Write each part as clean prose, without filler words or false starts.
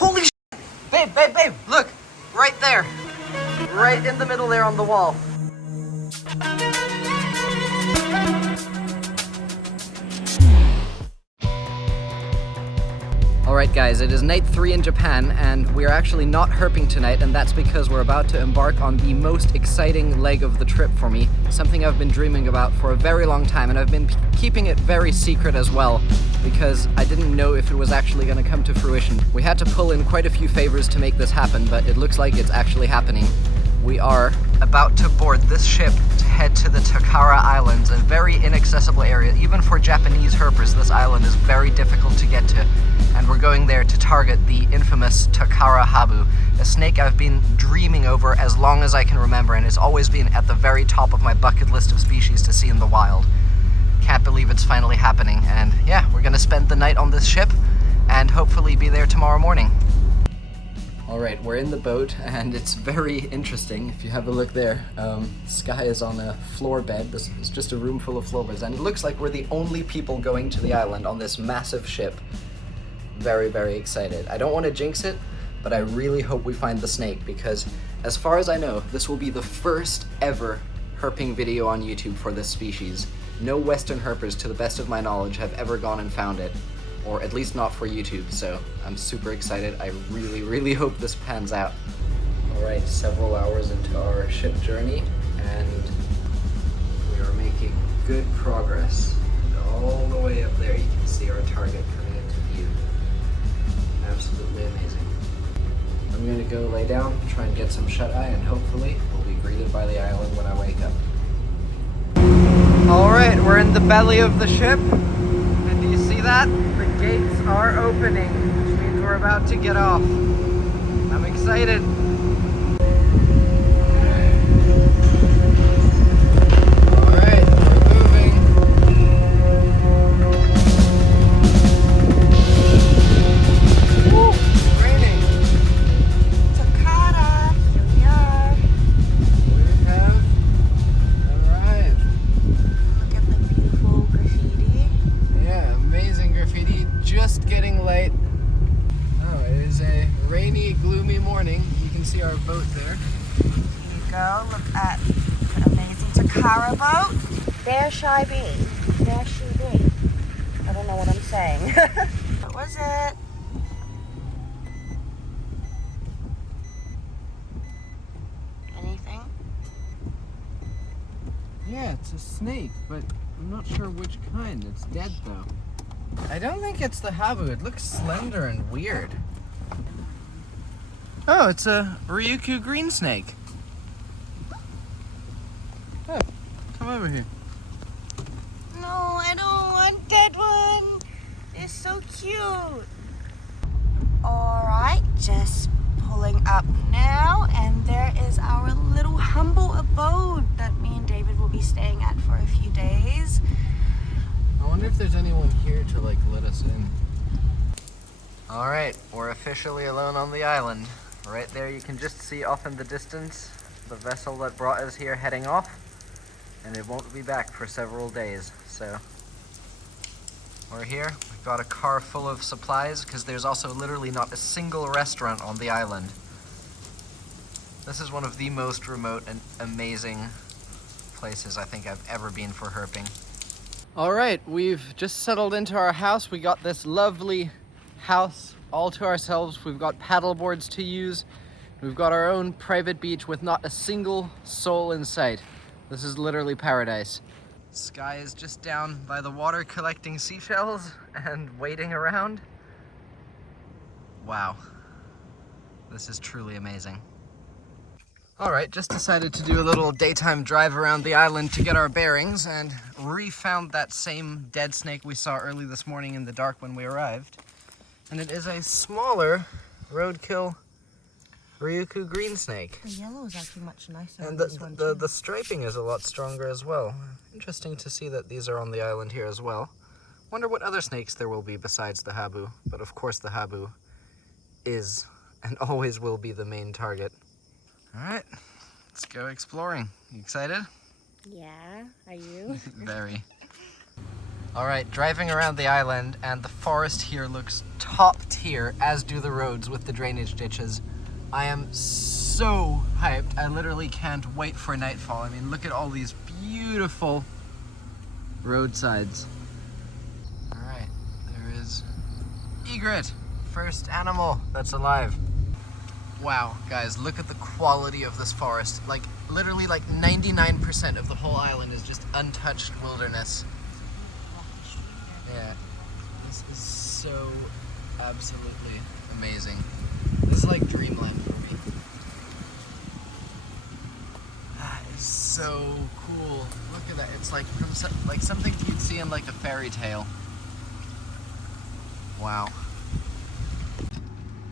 Holy shit! Babe, babe, babe, look! Right there. Right in the middle there on the wall. Alright guys, it is night 3 in Japan, and we're actually not herping tonight, and that's because we're about to embark on the most exciting leg of the trip for me. Something I've been dreaming about for a very long time, and I've been keeping it very secret as well, because I didn't know if it was actually going to come to fruition. We had to pull in quite a few favors to make this happen, but it looks like it's actually happening. We are about to board this ship to head to the Takara Islands, a very inaccessible area. Even for Japanese herpers, this island is very difficult to get to. And we're going there to target the infamous Takara Habu, a snake I've been dreaming over as long as I can remember, and it's always been at the very top of my bucket list of species to see in the wild. Can't believe it's finally happening, and yeah, we're gonna spend the night on this ship and hopefully be there tomorrow morning. Alright, we're in the boat, and it's very interesting. If you have a look there, Sky is on a floor bed. This is just a room full of floor beds, and it looks like we're the only people going to the island on this massive ship. Very, very excited. I don't want to jinx it, but I really hope we find the snake, because as far as I know, this will be the first ever herping video on YouTube for this species. No Western herpers, to the best of my knowledge, have ever gone and found it. Or at least not for YouTube, so I'm super excited. I really, really hope this pans out. Alright, several hours into our ship journey, and we are making good progress. And all the way up there, you can see our target coming into view. Absolutely amazing. I'm gonna go lay down, try and get some shut-eye, and hopefully we'll be greeted by the island when I wake up. Alright, we're in the belly of the ship, and do you see that? The gates are opening, which means we're about to get off. I'm excited. Alright, we're moving. Woo, it's raining. Takara, here we are. We have arrived. Look at the beautiful graffiti. Yeah, amazing graffiti, just getting late. Oh, it is a rainy, gloomy morning. You can see our boat there. Here you go. Look at the amazing Takara boat. There Shy Bee. There she be. I don't know what I'm saying. What was it? Anything? Yeah, it's a snake, but I'm not sure which kind. It's dead though. I don't think it's the Habu. It looks slender and weird. Oh, it's a Ryukyu green snake. Oh, come over here. No, I don't want that one. They're so cute. Alright, just pulling up now, and there is our little humble abode that me and David will be staying at for a few days. I wonder if there's anyone here to like let us in. Alright, we're officially alone on the island. Right there you can just see off in the distance the vessel that brought us here heading off, and it won't be back for several days. So we're here. We've got a car full of supplies because there's also literally not a single restaurant on the island. This is one of the most remote and amazing places I think I've ever been for herping. Alright, we've just settled into our house. We got this lovely house all to ourselves. We've got paddle boards to use. We've got our own private beach with not a single soul in sight. This is literally paradise. Sky is just down by the water collecting seashells and waiting around. Wow. This is truly amazing. Alright, just decided to do a little daytime drive around the island to get our bearings, and re-found that same dead snake we saw early this morning in the dark when we arrived. And it is a smaller roadkill Ryukyu green snake. The yellow is actually much nicer. And than this one too. the striping is a lot stronger as well. Interesting to see that these are on the island here as well. Wonder what other snakes there will be besides the Habu. But of course the Habu is and always will be the main target. Alright, let's go exploring. You excited? Yeah, are you? Very. All right, driving around the island, and the forest here looks top tier, as do the roads with the drainage ditches. I am so hyped. I literally can't wait for nightfall. I mean, look at all these beautiful roadsides. All right, there is egret, first animal that's alive. Wow, guys, look at the quality of this forest. Like, literally like 99% of the whole island is just untouched wilderness. Yeah, this is so absolutely amazing. This is like dreamland for me. That is so cool. Look at that. It's like from like something you'd see in like a fairy tale. Wow.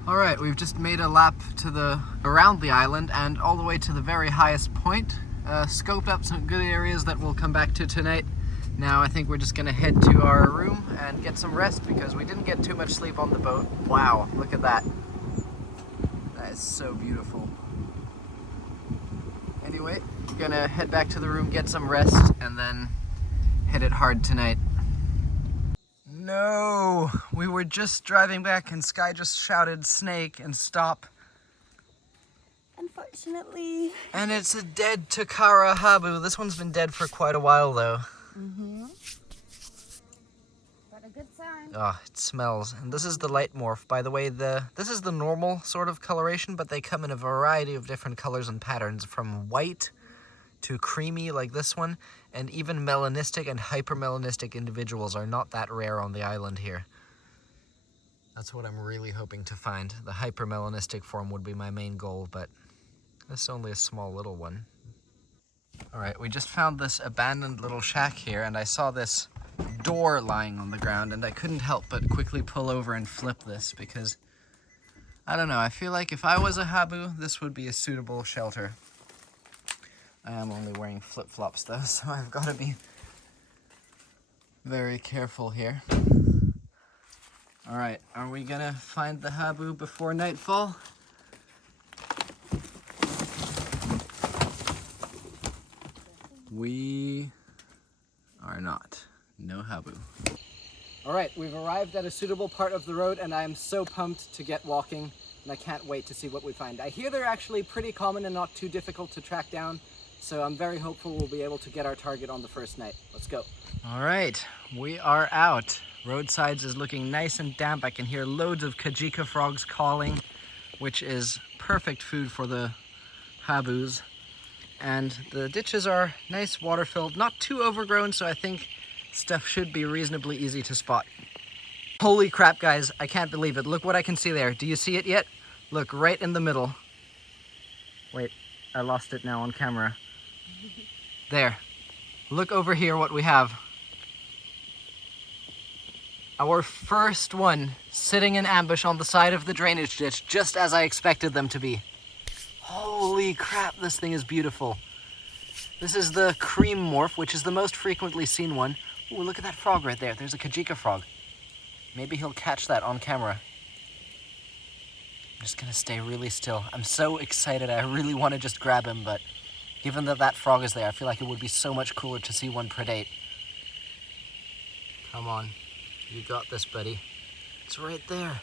All right, we've just made a lap to around the island and all the way to the very highest point. Scoped up some good areas that we'll come back to tonight. Now I think we're just gonna head to our room and get some rest because we didn't get too much sleep on the boat. Wow, look at that. That is so beautiful. Anyway, we're gonna head back to the room, get some rest, and then hit it hard tonight. No, we were just driving back and Sky just shouted snake and stop. Unfortunately. And it's a dead Takara Habu. This one's been dead for quite a while though. But a good sign. Oh, it smells. And this is the light morph. By the way, this is the normal sort of coloration, but they come in a variety of different colors and patterns, from white to creamy like this one, and even melanistic and hypermelanistic individuals are not that rare on the island here. That's what I'm really hoping to find. The hypermelanistic form would be my main goal, but this is only a small little one. All right, we just found this abandoned little shack here, and I saw this door lying on the ground, and I couldn't help but quickly pull over and flip this because, I don't know, I feel like if I was a Habu, this would be a suitable shelter. I am only wearing flip-flops though, so I've got to be very careful here. All right, are we gonna find the Habu before nightfall? We are not. No Habu. All right, we've arrived at a suitable part of the road and I am so pumped to get walking and I can't wait to see what we find. I hear they're actually pretty common and not too difficult to track down, so I'm very hopeful we'll be able to get our target on the first night. Let's go. All right, we are out. Roadsides is looking nice and damp. I can hear loads of kajika frogs calling, which is perfect food for the Habus. And the ditches are nice, water-filled, not too overgrown, so I think stuff should be reasonably easy to spot. Holy crap, guys, I can't believe it. Look what I can see there. Do you see it yet? Look, right in the middle. Wait, I lost it now on camera. There. Look over here what we have. Our first one sitting in ambush on the side of the drainage ditch, just as I expected them to be. Holy crap, this thing is beautiful. This is the cream morph, which is the most frequently seen one. Ooh, look at that frog right there. There's a kajika frog. Maybe he'll catch that on camera. I'm just gonna stay really still. I'm so excited. I really want to just grab him, but given that that frog is there, I feel like it would be so much cooler to see one predate. Come on. You got this, buddy. It's right there.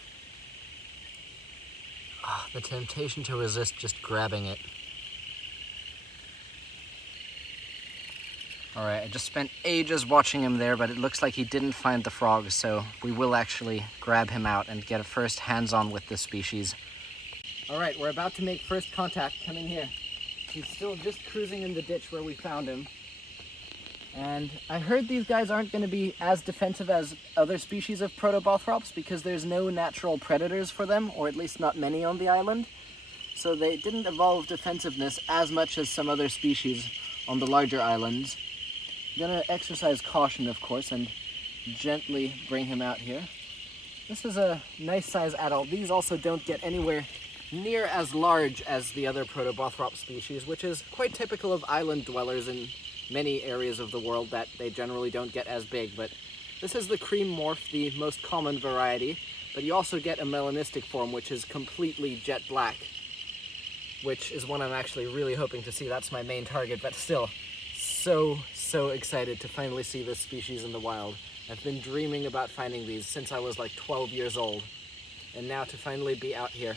Ah, the temptation to resist just grabbing it. All right, I just spent ages watching him there, but it looks like he didn't find the frog, so we will actually grab him out and get a first hands-on with this species. All right, we're about to make first contact. Come in here. He's still just cruising in the ditch where we found him. And I heard these guys aren't going to be as defensive as other species of Protobothrops because there's no natural predators for them, or at least not many on the island. So they didn't evolve defensiveness as much as some other species on the larger islands. I'm going to exercise caution, of course, and gently bring him out here. This is a nice size adult. These also don't get anywhere near as large as the other Protobothrop species, which is quite typical of island dwellers in many areas of the world, that they generally don't get as big. But this is the cream morph, the most common variety, but you also get a melanistic form, which is completely jet black, which is one I'm actually really hoping to see. That's my main target, but still so excited to finally see this species in the wild. I've been dreaming about finding these since I was like 12 years old. And now to finally be out here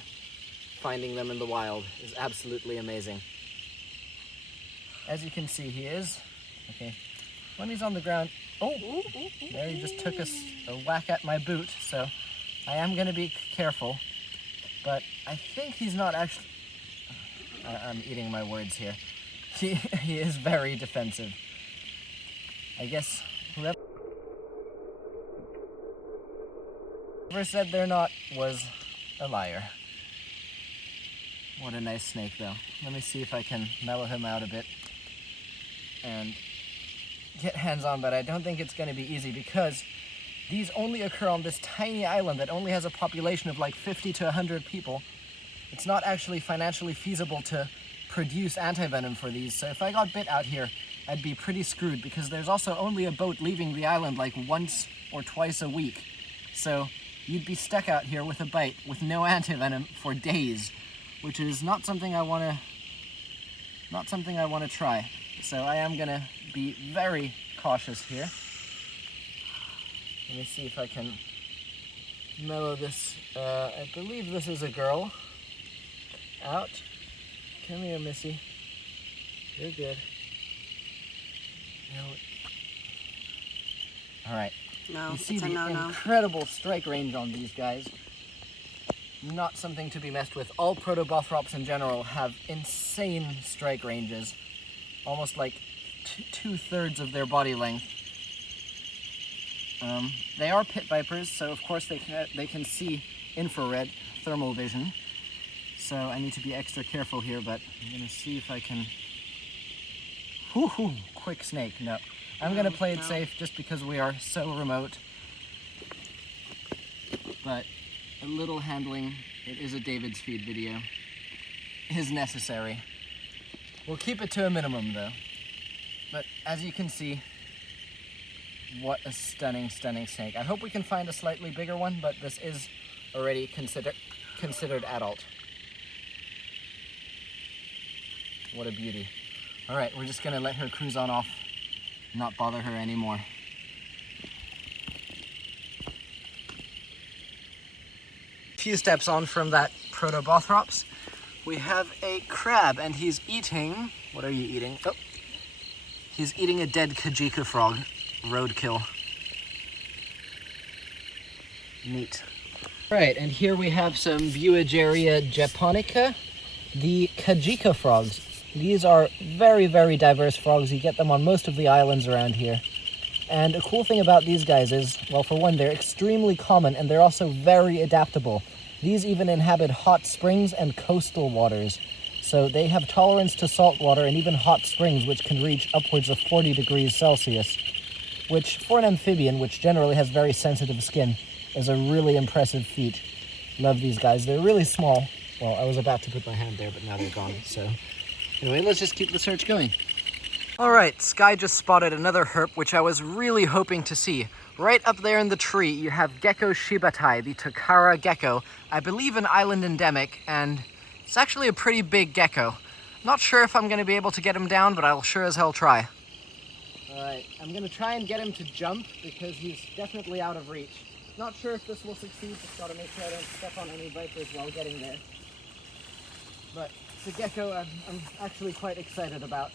finding them in the wild is absolutely amazing. As you can see, he is. Okay, when he's on the ground, oh, there he just took a whack at my boot, so I am going to be careful. But I think he's not actually... I'm eating my words here. He is very defensive. I guess whoever said they're not was a liar. What a nice snake, though. Let me see if I can mellow him out a bit and get hands on, but I don't think it's going to be easy because these only occur on this tiny island that only has a population of like 50 to 100 people. It's not actually financially feasible to produce antivenom for these, so if I got bit out here, I'd be pretty screwed because there's also only a boat leaving the island like once or twice a week. So you'd be stuck out here with a bite with no antivenom for days, which is not something I want to try. So I am gonna be very cautious here. Let me see if I can mellow this. I believe this is a girl. Out. Come here, Missy. You're good. All right. No, you see it's a the no-no. incredible strike range on these guys. Not something to be messed with. All Protobothrops in general have insane strike ranges. Almost like two-thirds of their body length. They are pit vipers, so of course they can see infrared thermal vision. So I need to be extra careful here, but I'm gonna see if I can... Whoo-hoo, quick snake, no. I'm gonna play it safe just because we are so remote. But a little handling, it is a David's feed video, is necessary. We'll keep it to a minimum though. But as you can see, what a stunning, stunning snake. I hope we can find a slightly bigger one, but this is already considered adult. What a beauty. All right, we're just gonna let her cruise on off, not bother her anymore. A few steps on from that Protobothrops, we have a crab, and he's eating, what are you eating? Oh, he's eating a dead Gecko frog, roadkill. Neat. Right, and here we have some Buigeria japonica, the Gecko frogs. These are very, very diverse frogs. You get them on most of the islands around here. And a cool thing about these guys is, well, for one, they're extremely common and they're also very adaptable. These even inhabit hot springs and coastal waters. So they have tolerance to salt water and even hot springs, which can reach upwards of 40 degrees Celsius, which for an amphibian, which generally has very sensitive skin, is a really impressive feat. Love these guys. They're really small. Well, I was about to put my hand there, but now they're gone, so... Anyway, let's just keep the search going. All right, Sky just spotted another herp, which I was really hoping to see. Right up there in the tree, you have Gecko shibatai, the Takara gecko. I believe an island endemic, and it's actually a pretty big gecko. Not sure if I'm going to be able to get him down, but I'll sure as hell try. All right, I'm going to try and get him to jump because he's definitely out of reach. Not sure if this will succeed, just got to make sure I don't step on any vipers while getting there. But it's a gecko I'm actually quite excited about.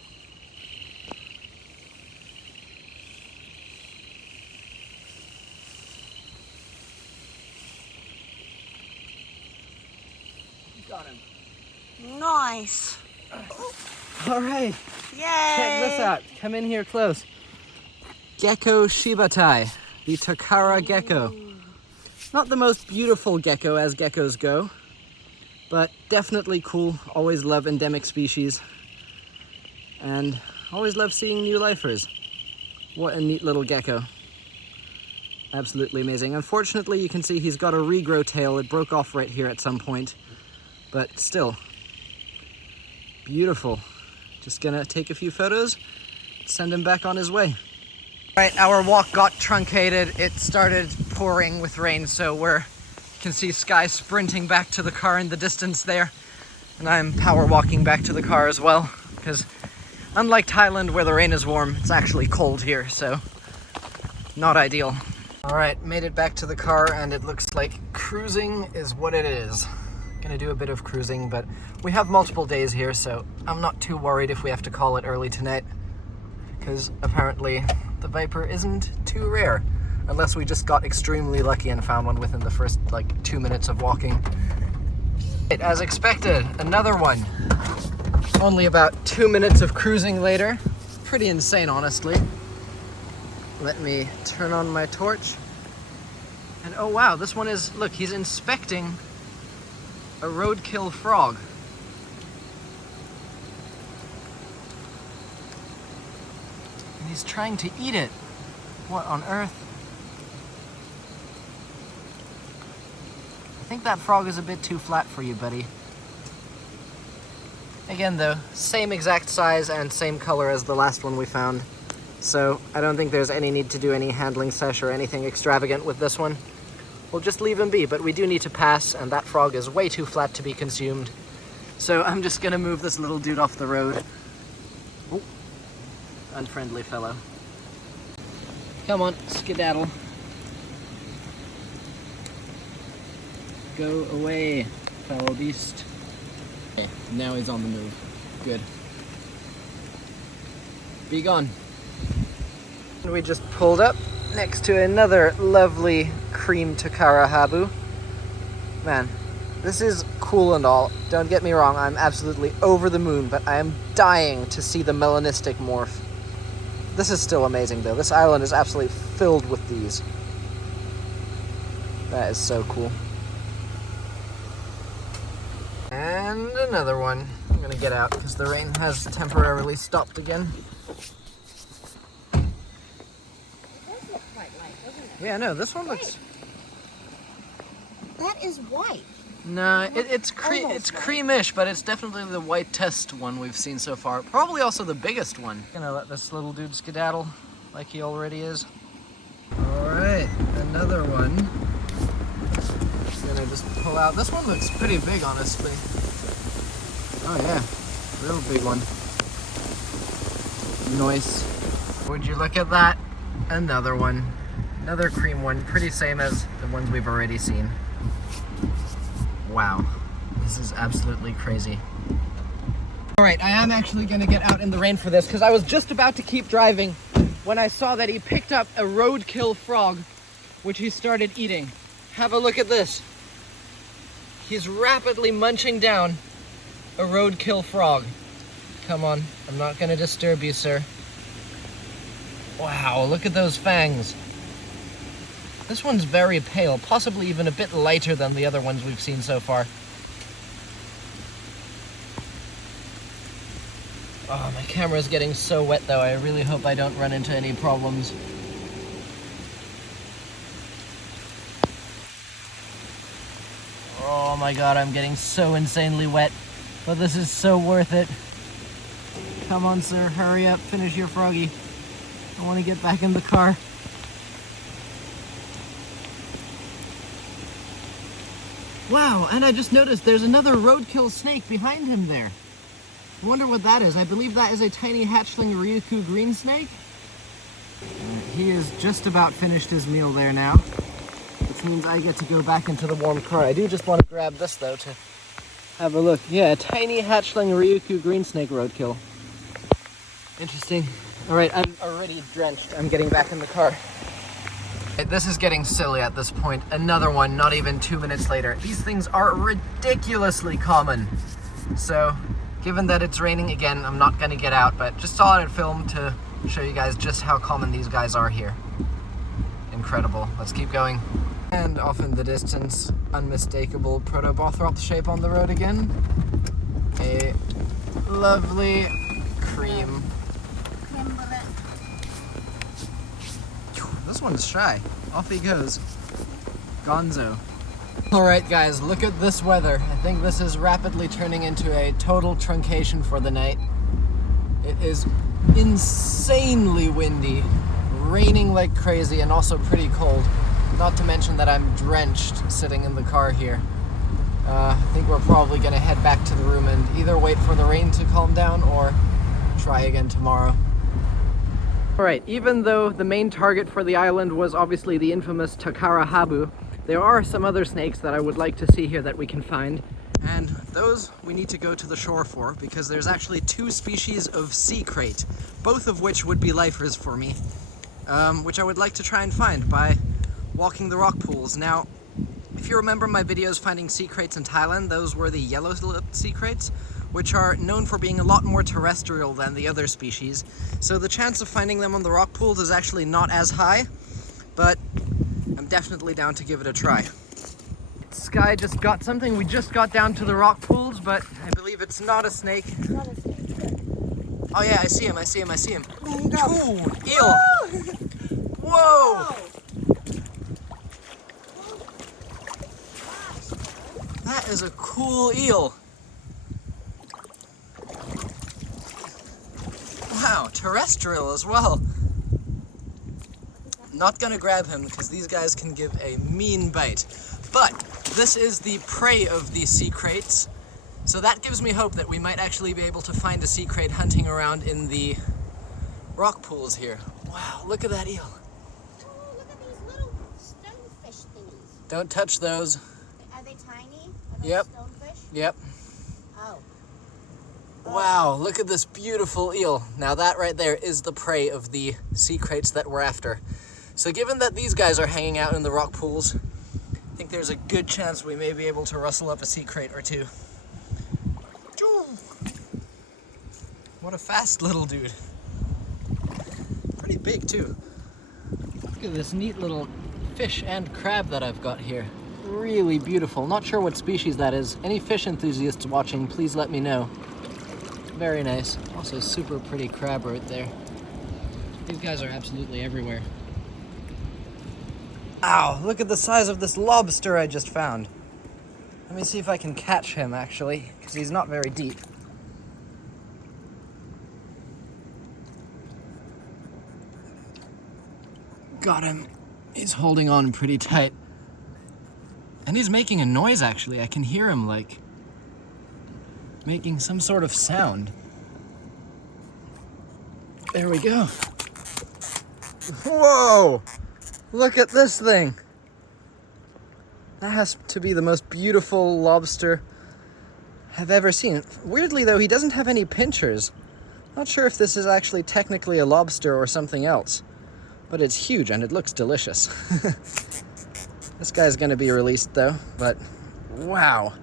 Got him. Nice. All right. Yay. Check this out. Come in here close. Gecko shibatai, the Takara gecko. Not the most beautiful gecko as geckos go, but definitely cool. Always love endemic species. And always love seeing new lifers. What a neat little gecko. Absolutely amazing. Unfortunately, you can see he's got a regrow tail. It broke off right here at some point. But still, beautiful. Just gonna take a few photos, send him back on his way. Right, our walk got truncated. It started pouring with rain, so you can see Sky sprinting back to the car in the distance there. And I'm power walking back to the car as well, because unlike Thailand where the rain is warm, it's actually cold here, so not ideal. All right, made it back to the car, and it looks like cruising is what it is. Gonna do a bit of cruising, but we have multiple days here, so I'm not too worried if we have to call it early tonight, because apparently the Viper isn't too rare, unless we just got extremely lucky and found one within the first, 2 minutes of walking. As expected, another one. Only about 2 minutes of cruising later. Pretty insane, honestly. Let me turn on my torch. And oh wow, this one is, look, he's inspecting a roadkill frog. And he's trying to eat it. What on earth? I think that frog is a bit too flat for you, buddy. Again though, same exact size and same color as the last one we found. So I don't think there's any need to do any handling sesh or anything extravagant with this one. We'll just leave him be, but we do need to pass, and that frog is way too flat to be consumed. So I'm just gonna move this little dude off the road. Oh, unfriendly fellow. Come on, skedaddle. Go away, foul beast. Okay, now he's on the move. Good. Be gone. We just pulled up next to another lovely cream Takara Habu. Man, this is cool and all. Don't get me wrong, I'm absolutely over the moon, but I am dying to see the melanistic morph. This is still amazing though. This island is absolutely filled with these. That is so cool. And another one. I'm gonna get out because the rain has temporarily stopped again. Yeah, no, this one looks... That is white. No, it's creamish, but it's definitely the whitest one we've seen so far. Probably also the biggest one. Gonna let this little dude skedaddle like he already is. Alright, another one. Gonna just pull out. This one looks pretty big, honestly. Oh yeah, real big one. Nice. Would you look at that? Another one. Another cream one, pretty same as the ones we've already seen. Wow, this is absolutely crazy. All right, I am actually gonna get out in the rain for this because I was just about to keep driving when I saw that he picked up a roadkill frog, which he started eating. Have a look at this. He's rapidly munching down a roadkill frog. Come on, I'm not gonna disturb you, sir. Wow, look at those fangs. This one's very pale, possibly even a bit lighter than the other ones we've seen so far. Oh, my camera's getting so wet though. I really hope I don't run into any problems. Oh my god, I'm getting so insanely wet. But this is so worth it. Come on, sir, hurry up, finish your froggy. I want to get back in the car. Wow, and I just noticed there's another roadkill snake behind him there. I wonder what that is. I believe that is a tiny hatchling Ryukyu green snake. He is just about finished his meal there now, which means I get to go back into the warm car. I do just want to grab this though to have a look. Yeah, a tiny hatchling Ryukyu green snake roadkill. Interesting. All right, I'm already drenched. I'm getting back in the car. This is getting silly at this point. Another one, not even 2 minutes later. These things are ridiculously common. So, given that it's raining again, I'm not gonna get out, but just saw it in film to show you guys just how common these guys are here. Incredible. Let's keep going. And off in the distance, unmistakable Protobothrops shape on the road again. A lovely cream. This one's shy. Off he goes. Gonzo. Alright guys, look at this weather. I think this is rapidly turning into a total truncation for the night. It is insanely windy, raining like crazy, and also pretty cold. Not to mention that I'm drenched sitting in the car here. I think we're probably gonna head back to the room and either wait for the rain to calm down or try again tomorrow. Alright, even though the main target for the island was obviously the infamous Takara Habu, there are some other snakes that I would like to see here that we can find. And those we need to go to the shore for, because there's actually 2 species of sea crate, both of which would be lifers for me, which I would like to try and find by walking the rock pools. Now, if you remember my videos finding sea crates in Thailand, those were the yellow-lipped sea crates, which are known for being a lot more terrestrial than the other species. So the chance of finding them on the rock pools is actually not as high, but I'm definitely down to give it a try. Sky just got something. We just got down to the rock pools, but I believe it's not a snake. It's not a snake. Oh yeah, I see him, I see him, I see him. There you go. Ooh, eel! Whoa! That is a cool eel. Wow, terrestrial as well. Not gonna grab him because these guys can give a mean bite. But this is the prey of these sea crates, so that gives me hope that we might actually be able to find a sea crate hunting around in the rock pools here. Wow, look at that eel. Oh, look at these little stonefish thingies. Don't touch those. Are they tiny? Are those Yep. stonefish? Yep. Oh. Wow, look at this beautiful eel. Now that right there is the prey of the sea crates that we're after. So given that these guys are hanging out in the rock pools, I think there's a good chance we may be able to rustle up a sea crate or 2. What a fast little dude. Pretty big too. Look at this neat little fish and crab that I've got here. Really beautiful. Not sure what species that is. Any fish enthusiasts watching, please let me know. Very nice. Also super pretty crab right there. These guys are absolutely everywhere. Ow, look at the size of this lobster I just found. Let me see if I can catch him actually, because he's not very deep. Got him. He's holding on pretty tight. And he's making a noise actually. I can hear him like making some sort of sound. There we go. Whoa! Look at this thing. That has to be the most beautiful lobster I've ever seen. Weirdly though, he doesn't have any pinchers. Not sure if this is actually technically a lobster or something else, but it's huge and it looks delicious. This guy's gonna be released though, but wow.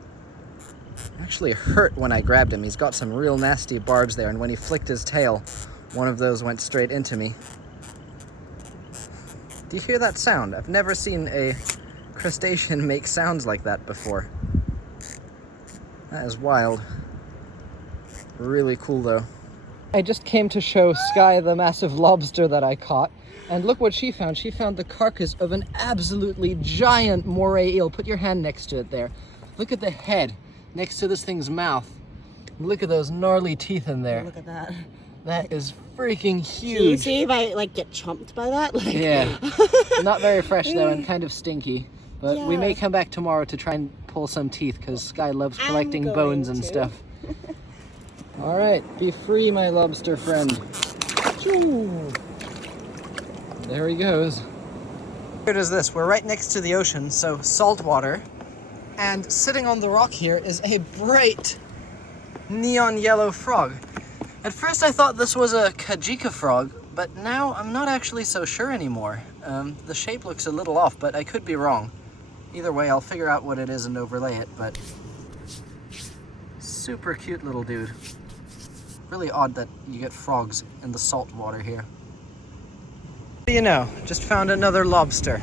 Actually hurt when I grabbed him. He's got some real nasty barbs there, and when he flicked his tail, one of those went straight into me. Do you hear that sound? I've never seen a crustacean make sounds like that before. That is wild. Really cool though. I just came to show Sky the massive lobster that I caught, and look what she found. She found the carcass of an absolutely giant moray eel. Put your hand next to it there. Look at the head next to this thing's mouth. Look at those gnarly teeth in there. Look at that. That is freaking huge. Do you see if I like get chomped by that? Like... Yeah. Not very fresh though, and kind of stinky. But yeah. We may come back tomorrow to try and pull some teeth, because Sky loves collecting bones and stuff. All right, be free, my lobster friend. Choo. There he goes. Here it is this. We're right next to the ocean, so salt water. And sitting on the rock here is a bright neon yellow frog. At first I thought this was a kajika frog, but now I'm not actually so sure anymore. The shape looks a little off, but I could be wrong. Either way, I'll figure out what it is and overlay it, but super cute little dude. Really odd that you get frogs in the salt water here. What do you know? Just found another lobster.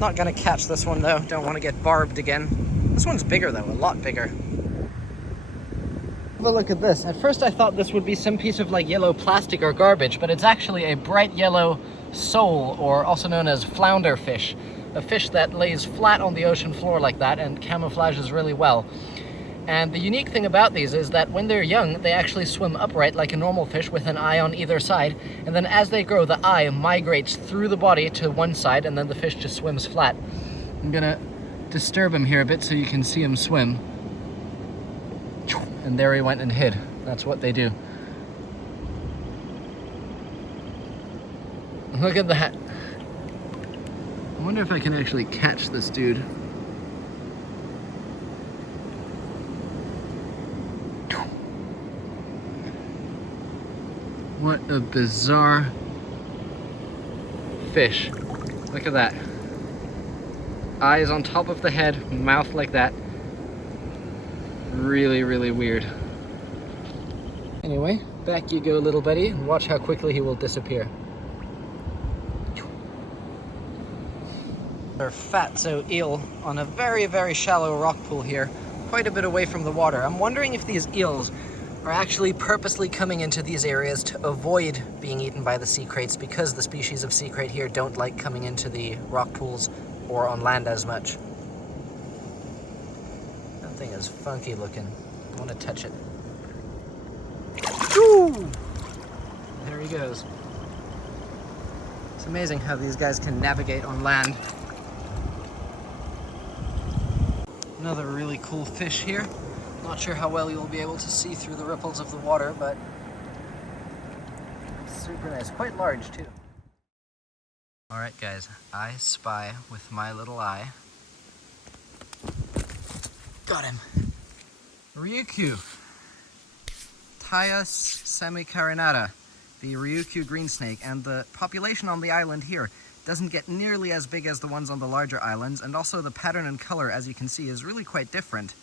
Not gonna catch this one though, don't want to get barbed again. This one's bigger though, a lot bigger. Have a look at this. At first I thought this would be some piece of like yellow plastic or garbage, but it's actually a bright yellow sole, or also known as flounder fish. A fish that lays flat on the ocean floor like that and camouflages really well. And the unique thing about these is that when they're young, they actually swim upright like a normal fish with an eye on either side, and then as they grow, the eye migrates through the body to one side, and then the fish just swims flat. I'm gonna disturb him here a bit so you can see him swim. And there he went and hid. That's what they do. Look at that. I wonder if I can actually catch this dude. What a bizarre fish. Look at that. Eyes on top of the head, mouth like that. Really, really weird. Anyway, back you go, little buddy, and watch how quickly he will disappear. Our fatso eel on a very, very shallow rock pool here, quite a bit away from the water. I'm wondering if these eels are actually purposely coming into these areas to avoid being eaten by the sea kraits, because the species of sea krait here don't like coming into the rock pools or on land as much. That thing is funky looking. I want to touch it. Woo! There he goes. It's amazing how these guys can navigate on land. Another really cool fish here. Not sure how well you'll be able to see through the ripples of the water, but super nice. Quite large too. Alright guys, I spy with my little eye. Got him. Ryukyu. Taius semicarinata, the Ryukyu green snake, and the population on the island here doesn't get nearly as big as the ones on the larger islands, and also the pattern and color, as you can see, is really quite different.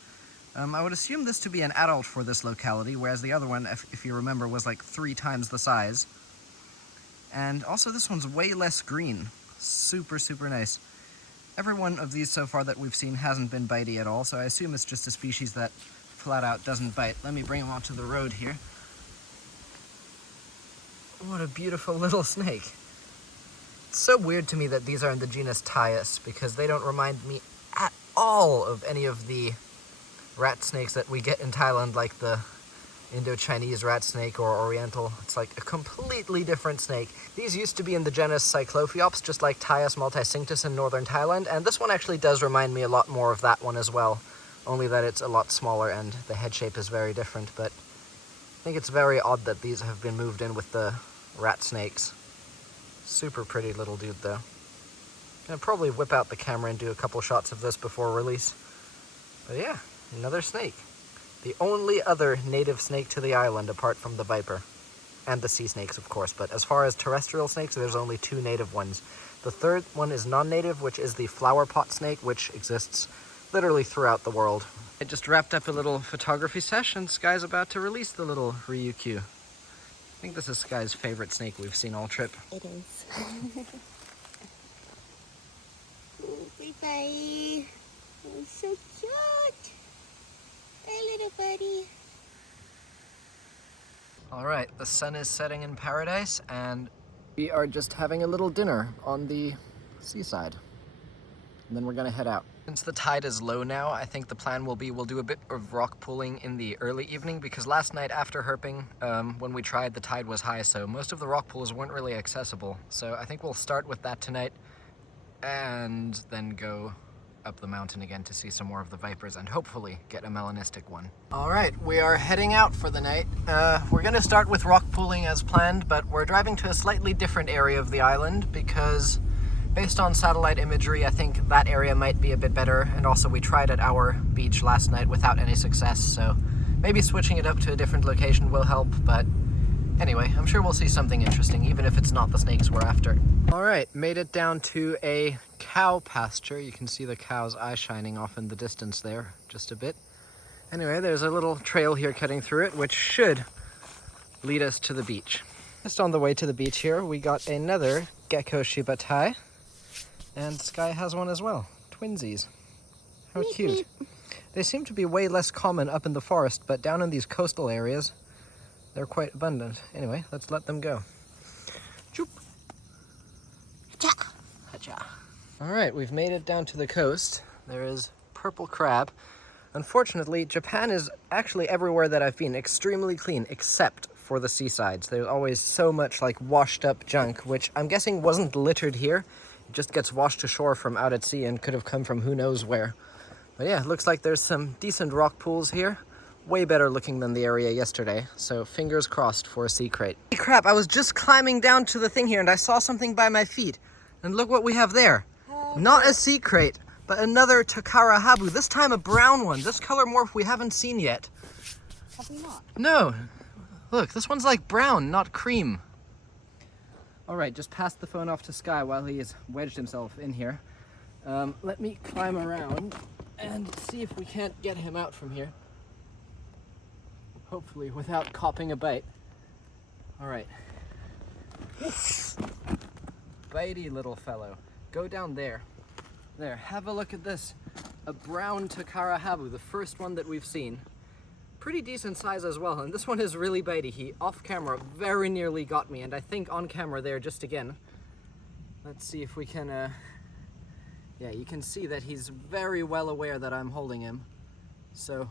I would assume this to be an adult for this locality, whereas the other one, if you remember, was like 3 times the size. And also this one's way less green. Super, super nice. Every one of these so far that we've seen hasn't been bitey at all, so I assume it's just a species that flat out doesn't bite. Let me bring him onto the road here. What a beautiful little snake. It's so weird to me that these are in the genus Taius, because they don't remind me at all of any of the rat snakes that we get in Thailand, like the Indo-Chinese rat snake or Oriental. It's like a completely different snake. These used to be in the genus Cyclophiops, just like Taius multicinctus in northern Thailand, and this one actually does remind me a lot more of that one as well, only that it's a lot smaller and the head shape is very different. But I think it's very odd that these have been moved in with the rat snakes. Super pretty little dude though. Gonna probably whip out the camera and do a couple shots of this before release. But yeah, another snake. The only other native snake to the island apart from the viper. And the sea snakes, of course, but as far as terrestrial snakes, there's only 2 native ones. The third one is non-native, which is the flower pot snake, which exists literally throughout the world. I just wrapped up a little photography session. Sky's about to release the little Ryukyu. I think this is Sky's favorite snake we've seen all trip. It is. Oh, bye-bye. Oh, so cute. Hey, little buddy. All right, the sun is setting in paradise, and we are just having a little dinner on the seaside. And then we're gonna head out. Since the tide is low now, I think the plan will be we'll do a bit of rock pooling in the early evening, because last night after herping, when we tried, the tide was high, so most of the rock pools weren't really accessible. So I think we'll start with that tonight, and then go up the mountain again to see some more of the vipers and hopefully get a melanistic one. All right, we are heading out for the night. We're gonna start with rock pooling as planned, but we're driving to a slightly different area of the island because based on satellite imagery, I think that area might be a bit better, and also we tried at our beach last night without any success, so maybe switching it up to a different location will help, but anyway, I'm sure we'll see something interesting, even if it's not the snakes we're after. All right, made it down to a cow pasture. You can see the cow's eye shining off in the distance there, just a bit. Anyway, there's a little trail here cutting through it, which should lead us to the beach. Just on the way to the beach here, we got another Gecko shibatai, and Sky has one as well. Twinsies. How cute. They seem to be way less common up in the forest, but down in these coastal areas, they're quite abundant. Anyway, let's let them go. Choop. Hacha. Hacha. All right, we've made it down to the coast. There is purple crab. Unfortunately, Japan is actually everywhere that I've been extremely clean, except for the seasides. There's always so much like washed up junk, which I'm guessing wasn't littered here. It just gets washed ashore from out at sea and could have come from who knows where. But yeah, it looks like there's some decent rock pools here. way better looking than the area yesterday, so fingers crossed for a sea crate. Hey, crap, I was just climbing down to the thing here and I saw something by my feet. And look what we have there. Not a sea crate, but another Takara Habu, this time a brown one. This color morph we haven't seen yet. Have we not? No. Look, this one's like brown, not cream. All right, just pass the phone off to Sky while he has wedged himself in here. Let me climb around and see if we can't get him out from here. Hopefully without copping a bite. All right. Bitey little fellow. Go down there. There, have a look at this. A brown Takara Habu, the first one that we've seen. Pretty decent size as well, and this one is really bitey. He, off camera, very nearly got me, and I think on camera there just again. Let's see if we can, yeah, you can see that he's very well aware that I'm holding him. So,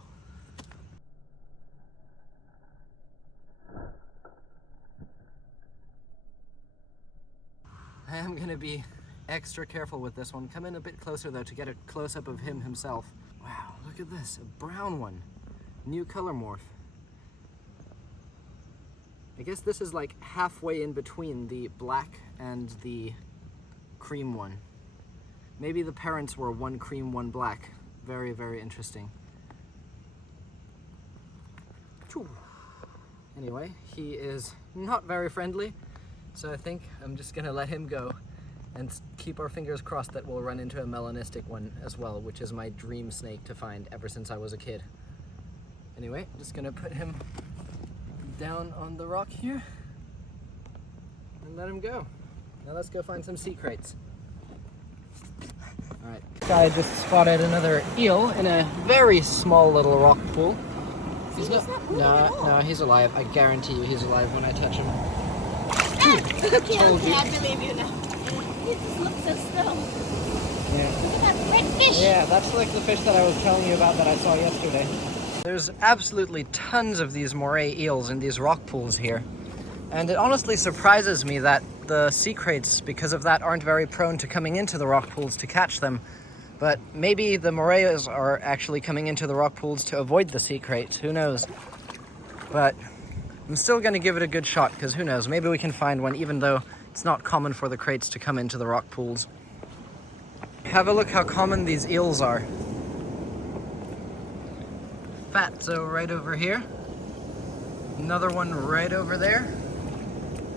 I am gonna be extra careful with this one. Come in a bit closer though to get a close-up of him himself. Wow, look at this, a brown one. New color morph. I guess this is like halfway in between the black and the cream one. Maybe the parents were one cream, one black. Very, very interesting. Anyway, he is not very friendly, so I think I'm just gonna let him go and keep our fingers crossed that we'll run into a melanistic one as well, which is my dream snake to find ever since I was a kid. Anyway, just gonna put him down on the rock here and let him go. Now let's go find some sea crates. All right, guy just spotted another eel in a very small little rock pool. He's not no, he's alive. I guarantee you he's alive when I touch him. Okay, I believe you now. He just looks so still. Yeah. Look at that red fish. Yeah, that's like the fish that I was telling you about that I saw yesterday. There's absolutely tons of these moray eels in these rock pools here. And it honestly surprises me that the sea crates, because of that, aren't very prone to coming into the rock pools to catch them. But maybe the morays are actually coming into the rock pools to avoid the sea crates, who knows. But I'm still gonna give it a good shot, because who knows, maybe we can find one even though it's not common for the crates to come into the rock pools. Have a look how common these eels are. Fatso right over here. Another one right over there.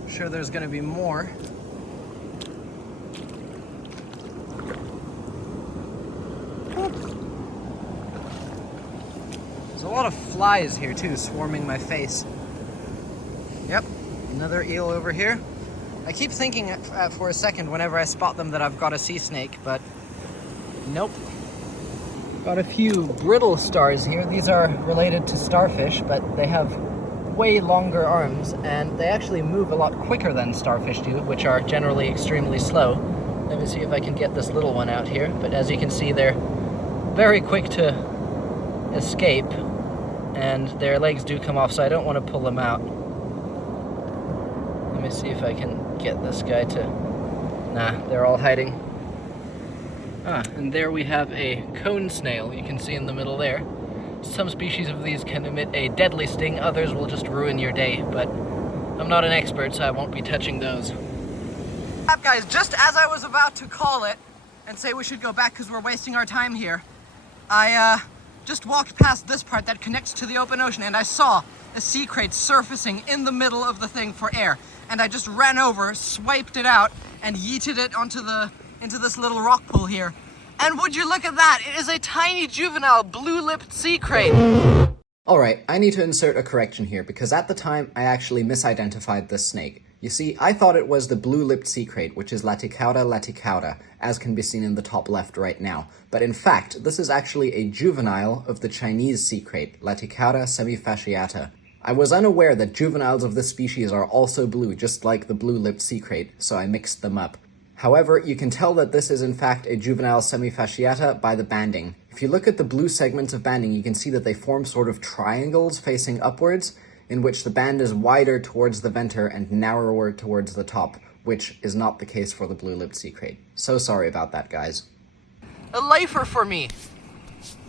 I'm sure there's gonna be more. There's a lot of flies here too, swarming my face. Yep, another eel over here. I keep thinking for a second whenever I spot them that I've got a sea snake, but nope. Got a few brittle stars here. These are related to starfish, but they have way longer arms, and they actually move a lot quicker than starfish do, which are generally extremely slow. Let me see if I can get this little one out here, but as you can see, they're very quick to escape, and their legs do come off, so I don't want to pull them out. Let me see if I can get this guy to... Nah, they're all hiding. Ah, and there we have a cone snail, you can see in the middle there. Some species of these can emit a deadly sting, others will just ruin your day, but I'm not an expert, so I won't be touching those. Guys, just as I was about to call it and say we should go back because we're wasting our time here, I just walked past this part that connects to the open ocean, and I saw a sea crate surfacing in the middle of the thing for air. And I just ran over, swiped it out, and yeeted it into this little rock pool here. And would you look at that, it is a tiny juvenile blue-lipped sea crate. Alright, I need to insert a correction here, because at the time I actually misidentified this snake. You see, I thought it was the blue-lipped sea crate, which is Laticauda laticauda, as can be seen in the top left right now. But in fact, this is actually a juvenile of the Chinese sea crate, Laticauda semifasciata. I was unaware that juveniles of this species are also blue, just like the blue-lipped sea crate, so I mixed them up. However, you can tell that this is in fact a juvenile semifasciata by the banding. If you look at the blue segments of banding, you can see that they form sort of triangles facing upwards, in which the band is wider towards the venter and narrower towards the top, which is not the case for the blue-lipped sea crate. So sorry about that, guys. A lifer for me!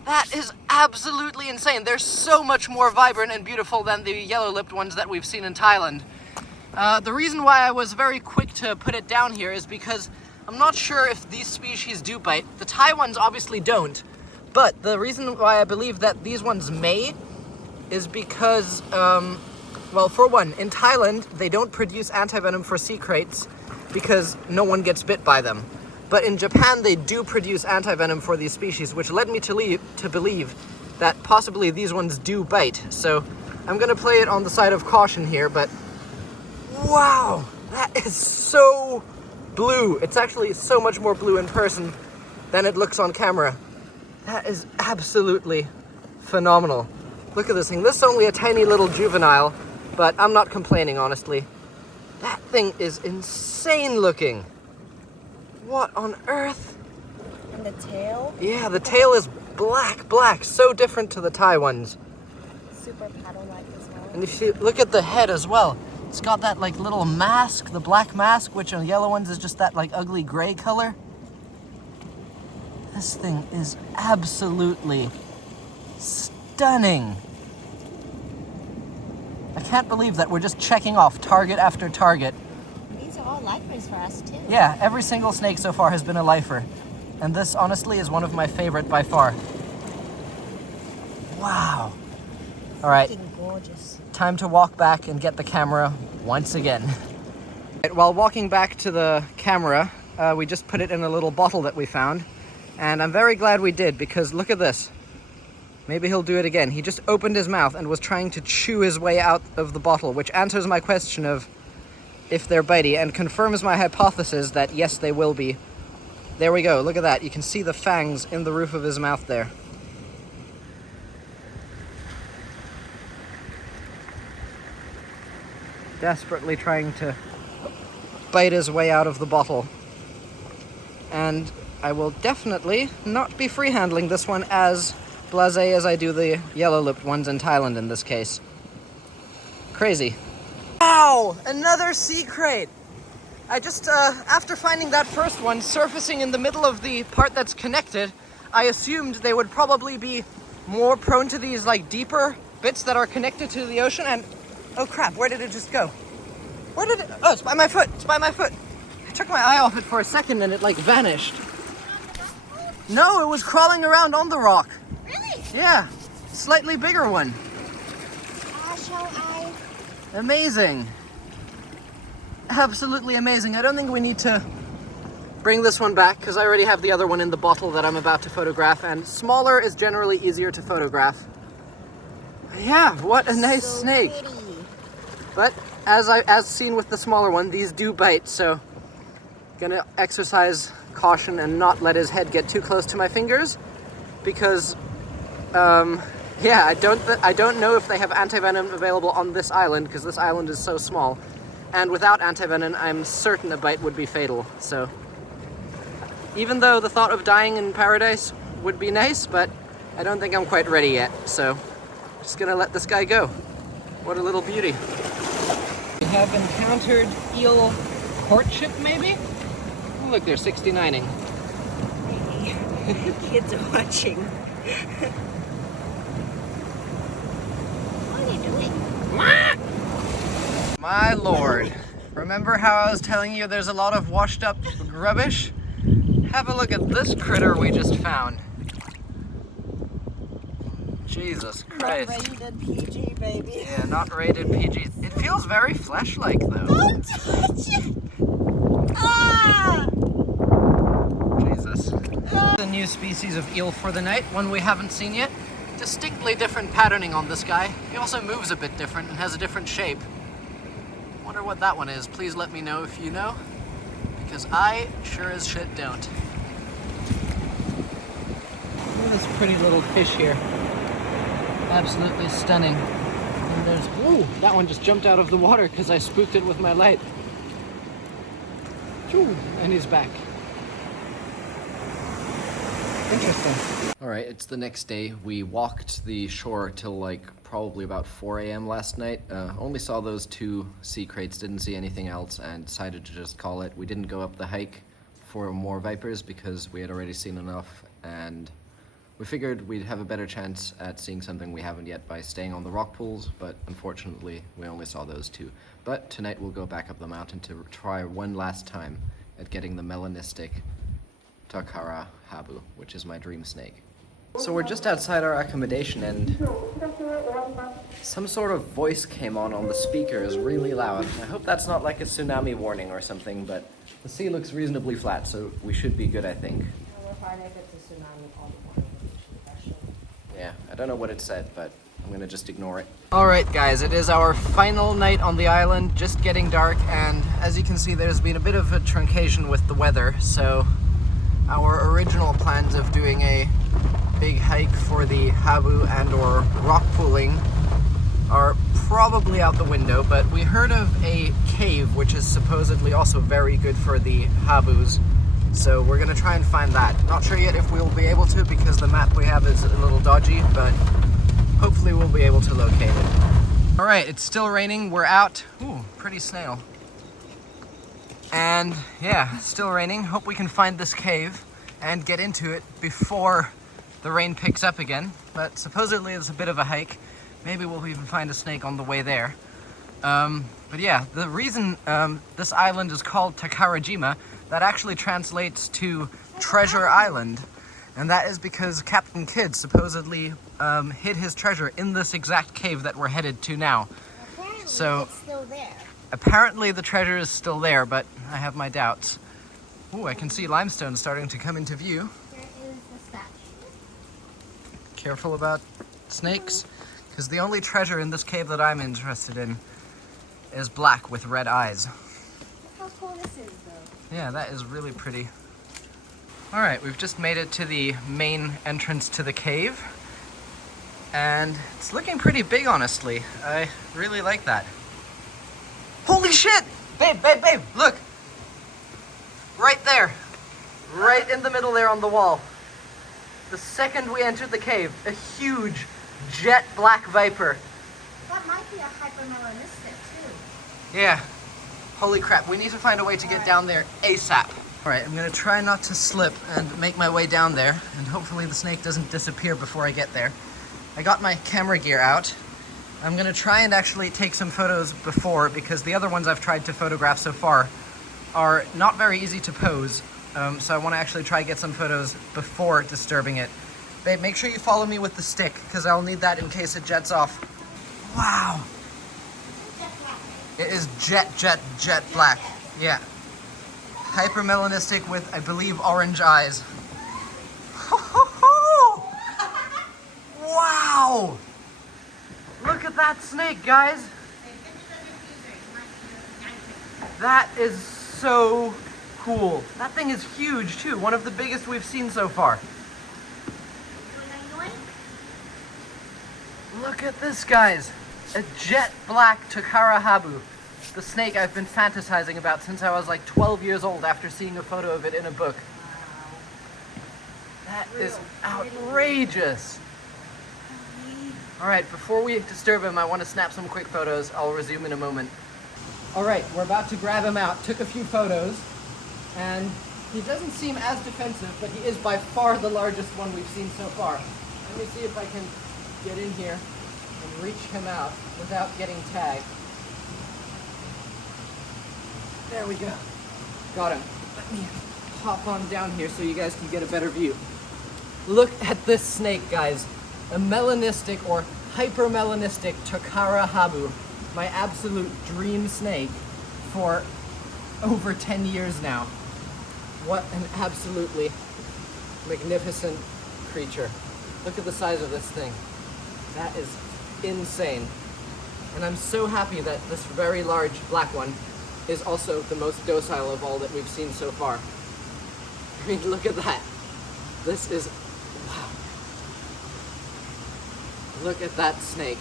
That is absolutely insane. They're so much more vibrant and beautiful than the yellow-lipped ones that we've seen in Thailand. The reason why I was very quick to put it down here is because I'm not sure if these species do bite. The Thai ones obviously don't, but the reason why I believe that these ones may is because, well, for one, in Thailand, they don't produce antivenom for sea crates because no one gets bit by them. But in Japan, they do produce antivenom for these species, which led me to believe that possibly these ones do bite. So I'm gonna play it on the side of caution here, but wow, that is so blue. It's actually so much more blue in person than it looks on camera. That is absolutely phenomenal. Look at this thing. This is only a tiny little juvenile, but I'm not complaining, honestly. That thing is insane looking. What on earth? And the tail? Yeah, the tail is black, so different to the Thai ones. Super paddle-like as well. And if you look at the head as well, it's got that like little mask, the black mask, which on yellow ones is just that like ugly gray color. This thing is absolutely stunning. I can't believe that we're just checking off target after target. These are all lifers for us too. Yeah, every single snake so far has been a lifer. And this honestly is one of my favorite by far. Wow. All right, Freaking gorgeous. time to walk back and get the camera once again. While walking back to the camera, we just put it in a little bottle that we found. And I'm very glad we did, because look at this. Maybe he'll do it again. He just opened his mouth and was trying to chew his way out of the bottle, which answers my question of if they're bitey and confirms my hypothesis that yes, they will be. There we go, look at that. You can see the fangs in the roof of his mouth there. Desperately trying to bite his way out of the bottle. And I will definitely not be free handling this one as blasé as I do the yellow-lipped ones in Thailand in this case. Crazy. Wow! Another sea crate! I just, after finding that first one surfacing in the middle of the part that's connected, I assumed they would probably be more prone to these like deeper bits that are connected to the ocean, and oh crap, where did it just go? Where did it? Oh, it's by my foot! It's by my foot! I took my eye off it for a second and it like vanished. No, it was crawling around on the rock. Really? Yeah, slightly bigger one. Shall I? Amazing. Absolutely amazing. I don't think we need to bring this one back because I already have the other one in the bottle that I'm about to photograph, and smaller is generally easier to photograph. Yeah, what a nice snake. Pretty. But as seen with the smaller one, these do bite, so gonna exercise caution and not let his head get too close to my fingers, because yeah, I don't know if they have antivenom available on this island, because this island is so small, and without antivenom I'm certain a bite would be fatal. So even though the thought of dying in paradise would be nice, but I don't think I'm quite ready yet, so I'm just gonna let this guy go. What a little beauty. We have encountered eel courtship, maybe? Oh, look, they're 69ing. The kids are watching. What are you doing? My lord. Remember how I was telling you there's a lot of washed up rubbish? Have a look at this critter we just found. Jesus Christ. Not rated PG, baby. Yeah, not rated PG. It feels very flesh-like though. Don't touch it! Ah! Jesus. A new species of eel for the night, one we haven't seen yet. Distinctly different patterning on this guy. He also moves a bit different and has a different shape. Wonder what that one is. Please let me know if you know, because I sure as shit don't. Look at this pretty little fish here. Absolutely stunning. And there's, ooh, that one just jumped out of the water because I spooked it with my light. Choo, and he's back. Interesting. All right, it's the next day. We walked the shore till like probably about 4 a.m. last night. Only saw those 2 sea crates, didn't see anything else, and decided to just call it. We didn't go up the hike for more vipers because we had already seen enough, and We figured we'd have a better chance at seeing something we haven't yet by staying on the rock pools, but unfortunately we only saw those two. But tonight we'll go back up the mountain to try one last time at getting the melanistic Takara Habu, which is my dream snake. So we're just outside our accommodation and some sort of voice came on the speakers really loud. I hope that's not like a tsunami warning or something, but the sea looks reasonably flat, so we should be good, I think. Yeah, I don't know what it said, but I'm gonna just ignore it. Alright guys, it is our final night on the island, just getting dark, and as you can see there's been a bit of a truncation with the weather, so our original plans of doing a big hike for the Habu and or rock pooling are probably out the window, but we heard of a cave which is supposedly also very good for the Habus, so we're gonna try and find that. Not sure yet if we'll be able to because the map we have is a little dodgy, but hopefully we'll be able to locate it. Alright, it's still raining, we're out. Ooh, pretty snail. And yeah, still raining. Hope we can find this cave and get into it before the rain picks up again, but supposedly it's a bit of a hike. Maybe we'll even find a snake on the way there. But yeah, the reason this island is called Takarajima, that actually translates to Treasure Island. And that is because Captain Kidd supposedly hid his treasure in this exact cave that we're headed to now. Apparently So it's still there. apparently the treasure is still there, but I have my doubts. Ooh, I can see limestone starting to come into view. There is the statue. Careful about snakes, because the only treasure in this cave that I'm interested in is black with red eyes. Look how cool this is, though. Yeah, that is really pretty. Alright, we've just made it to the main entrance to the cave, and it's looking pretty big, honestly. I really like that. Holy shit! Babe, babe, babe, look! Right there. Right in the middle there on the wall. The second we entered the cave, a huge jet black viper. That might be a hypermelanistic, too. Yeah. Holy crap, we need to find a way to get down there ASAP. Alright, I'm gonna try not to slip and make my way down there, and hopefully the snake doesn't disappear before I get there. I got my camera gear out. I'm gonna try and actually take some photos before, because the other ones I've tried to photograph so far are not very easy to pose. So I want to actually try to get some photos before disturbing it. Babe, make sure you follow me with the stick, because I'll need that in case it jets off. Wow! It is jet black. Yeah. Hypermelanistic with, I believe, orange eyes. Wow! Look at that snake, guys! That is so cool. That thing is huge too, one of the biggest we've seen so far. Look at this, guys. A jet black Tokara Habu. The snake I've been fantasizing about since I was like 12 years old after seeing a photo of it in a book. That is outrageous. Alright, before we disturb him, I want to snap some quick photos. I'll resume in a moment. Alright, we're about to grab him out. Took a few photos, and he doesn't seem as defensive, but he is by far the largest one we've seen so far. Let me see if I can get in here and reach him out without getting tagged. There we go. Got him. Let me hop on down here so you guys can get a better view. Look at this snake, guys. A melanistic or hypermelanistic Takara Habu. My absolute dream snake for over 10 years now. What an absolutely magnificent creature. Look at the size of this thing. That is insane. And I'm so happy that this very large black one is also the most docile of all that we've seen so far. I mean, look at that. This is, wow. Look at that snake.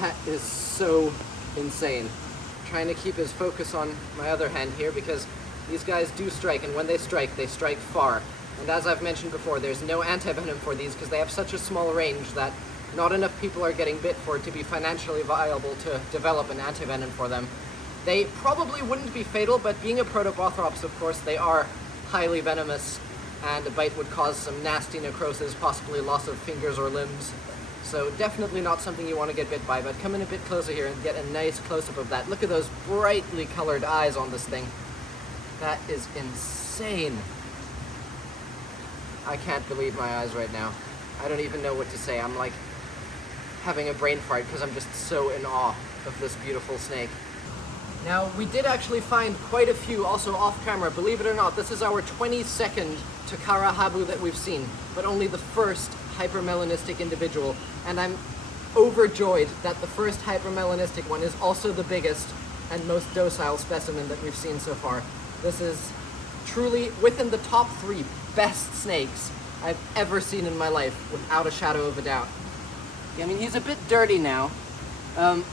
That is so insane. I'm trying to keep his focus on my other hand here because these guys do strike, and when they strike far. And as I've mentioned before, there's no antivenom for these because they have such a small range that not enough people are getting bit for it to be financially viable to develop an antivenom for them. They probably wouldn't be fatal, but being a Protobothrops, of course, they are highly venomous. and a bite would cause some nasty necrosis, possibly loss of fingers or limbs. So definitely not something you want to get bit by, but come in a bit closer here and get a nice close-up of that. Look at those brightly colored eyes on this thing. That is insane. I can't believe my eyes right now. I don't even know what to say. I'm like having a brain fart because I'm just so in awe of this beautiful snake. Now, we did actually find quite a few also off camera. Believe it or not, this is our 22nd Takara Habu that we've seen, but only the first hypermelanistic individual. And I'm overjoyed that the first hypermelanistic one is also the biggest and most docile specimen that we've seen so far. This is truly within the top 3 best snakes I've ever seen in my life, without a shadow of a doubt. I mean, he's a bit dirty now,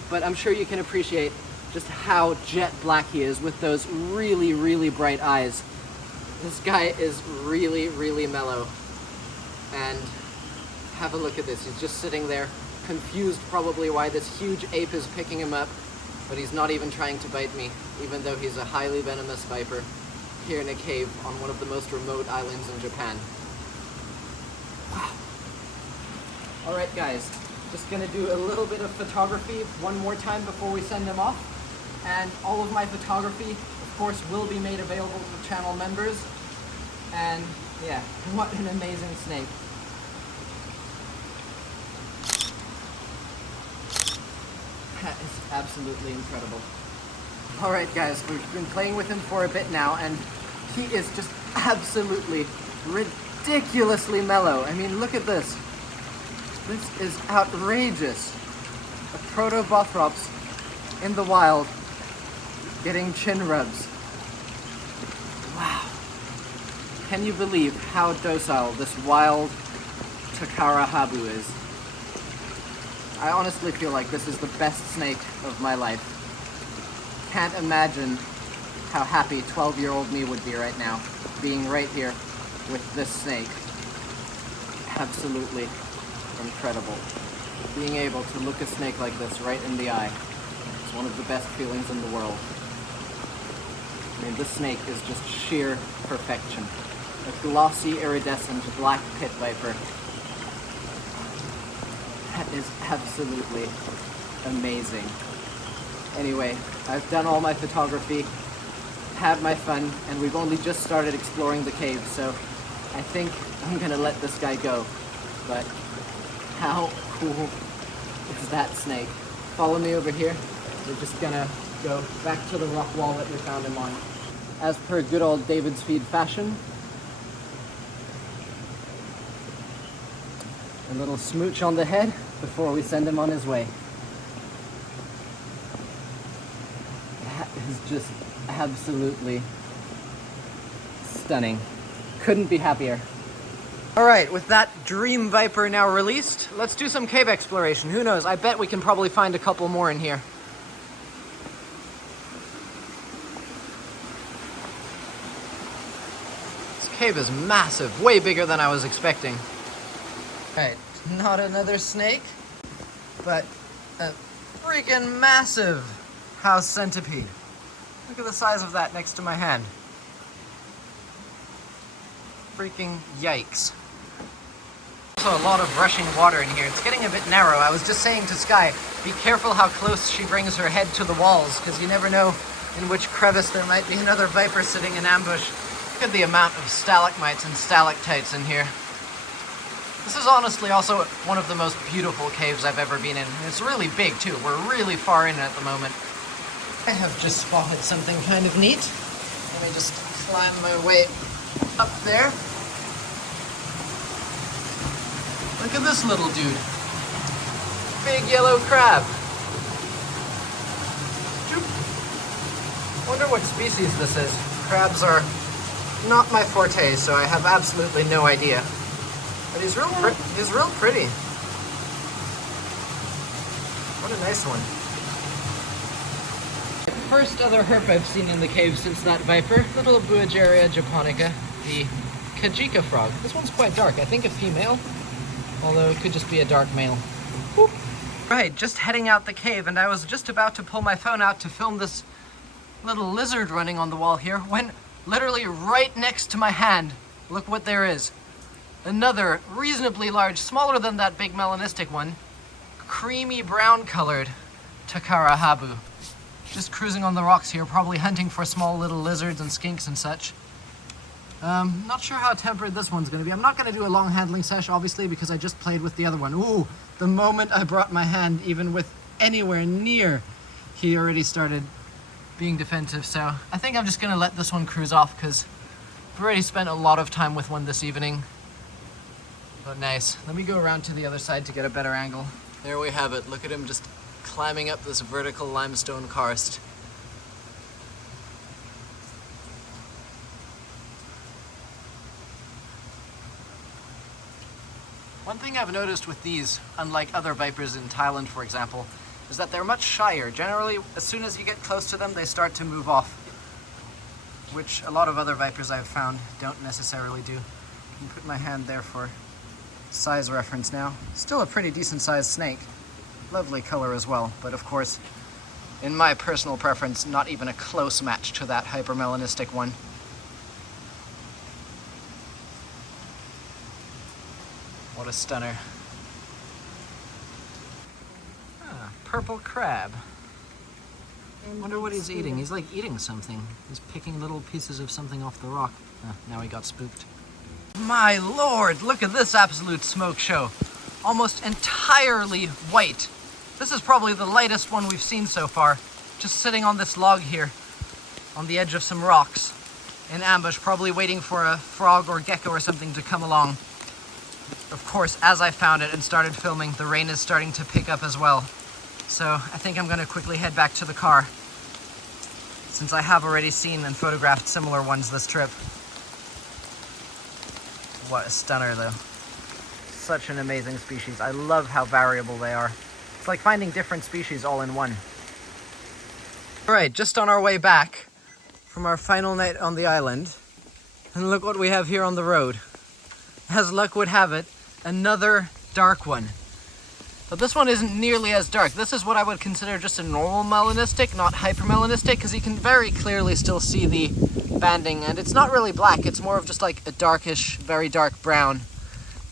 but I'm sure you can appreciate just how jet black he is with those really, really bright eyes. This guy is really, really mellow. And have a look at this. He's just sitting there, confused probably why this huge ape is picking him up, but he's not even trying to bite me, even though he's a highly venomous viper here in a cave on one of the most remote islands in Japan. Wow. All right, guys. Just gonna do a little bit of photography one more time before we send him off. And all of my photography, of course, will be made available to channel members. And yeah, what an amazing snake. That is absolutely incredible. All right, guys, we've been playing with him for a bit now, and he is just absolutely ridiculously mellow. I mean, look at this. This is outrageous. A Protobothrops in the wild getting chin rubs. Wow. Can you believe how docile this wild Takara Habu is? I honestly feel like this is the best snake of my life. Can't imagine how happy 12-year-old me would be right now, being right here with this snake. Absolutely incredible. Being able to look a snake like this right in the eye is one of the best feelings in the world. I mean, this snake is just sheer perfection. A glossy, iridescent black pit viper. That is absolutely amazing. Anyway, I've done all my photography, had my fun, and we've only just started exploring the cave, so I think I'm gonna let this guy go. But how cool is that snake? Follow me over here. We're just gonna go back to the rock wall that we found him on. As per good old David's Feed fashion, a little smooch on the head before we send him on his way. That is just absolutely stunning. Couldn't be happier. All right, with that dream viper now released, let's do some cave exploration. Who knows? I bet we can probably find a couple more in here. This cave is massive, way bigger than I was expecting. All right, not another snake, but a freaking massive house centipede. Look at the size of that next to my hand. Freaking yikes. Also a lot of rushing water in here. It's getting a bit narrow. I was just saying to Sky, be careful how close she brings her head to the walls, because you never know in which crevice there might be another viper sitting in ambush. Look at the amount of stalagmites and stalactites in here. This is honestly also one of the most beautiful caves I've ever been in. It's really big too. We're really far in at the moment. I have just spotted something kind of neat. Let me just climb my way up there. Look at this little dude. Big yellow crab. Wonder what species this is. Crabs are not my forte, so I have absolutely no idea. But he's real pretty. What a nice one. First other herp I've seen in the cave since that viper, little Buageria japonica, the Kajika frog. This one's quite dark. I think a female, although it could just be a dark male. Whoop. Right, just heading out the cave, and I was just about to pull my phone out to film this little lizard running on the wall here, when literally right next to my hand look what there is. Another reasonably large, smaller than that big melanistic one, creamy brown colored Takara Habu. Just cruising on the rocks here, probably hunting for small little lizards and skinks and such. Not sure how tempered this one's going to be. I'm not going to do a long handling session, obviously, because I just played with the other one. Ooh, the moment I brought my hand even with anywhere near, he already started being defensive. So I think I'm just going to let this one cruise off because I've already spent a lot of time with one this evening. But nice. Let me go around to the other side to get a better angle. There we have it. Look at him just climbing up this vertical limestone karst. One thing I've noticed with these, unlike other vipers in Thailand, for example, is that they're much shyer. Generally, as soon as you get close to them, they start to move off, which a lot of other vipers I've found don't necessarily do. I can put my hand there for size reference now. Still a pretty decent sized snake. Lovely color as well, but of course, in my personal preference, not even a close match to that hypermelanistic one. What a stunner. Ah, purple crab. Wonder what he's eating. He's like eating something. He's picking little pieces of something off the rock. Ah, now he got spooked. My lord, look at this absolute smoke show. Almost entirely white. This is probably the lightest one we've seen so far. Just sitting on this log here, on the edge of some rocks, in ambush, probably waiting for a frog or gecko or something to come along. Of course, as I found it and started filming, the rain is starting to pick up as well. So I think I'm gonna quickly head back to the car, since I have already seen and photographed similar ones this trip. What a stunner though. Such an amazing species. I love how variable they are. It's like finding different species all in one. Alright, just on our way back from our final night on the island, and look what we have here on the road. As luck would have it, another dark one. But this one isn't nearly as dark. This is what I would consider just a normal melanistic, not hypermelanistic, because you can very clearly still see the banding, and it's not really black, it's more of just like a darkish, very dark brown.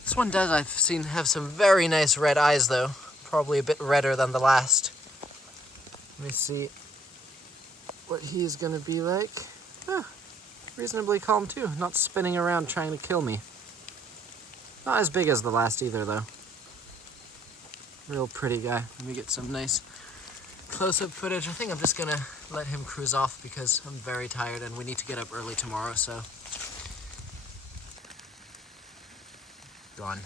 This one does, I've seen, have some very nice red eyes though. Probably a bit redder than the last. Let me see what he's gonna be like. Reasonably calm too, not spinning around trying to kill me. Not as big as the last either though. Real pretty guy. Let me get some nice close-up footage. I think I'm just gonna let him cruise off because I'm very tired and we need to get up early tomorrow, so. Gone.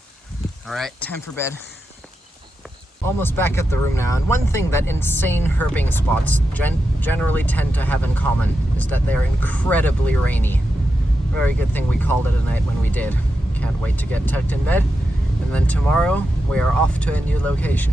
Alright, time for bed. Almost back at the room now, and one thing that insane herping spots generally tend to have in common is that they're incredibly rainy. Very good thing we called it a night when we did. Can't wait to get tucked in bed, and then tomorrow we are off to a new location.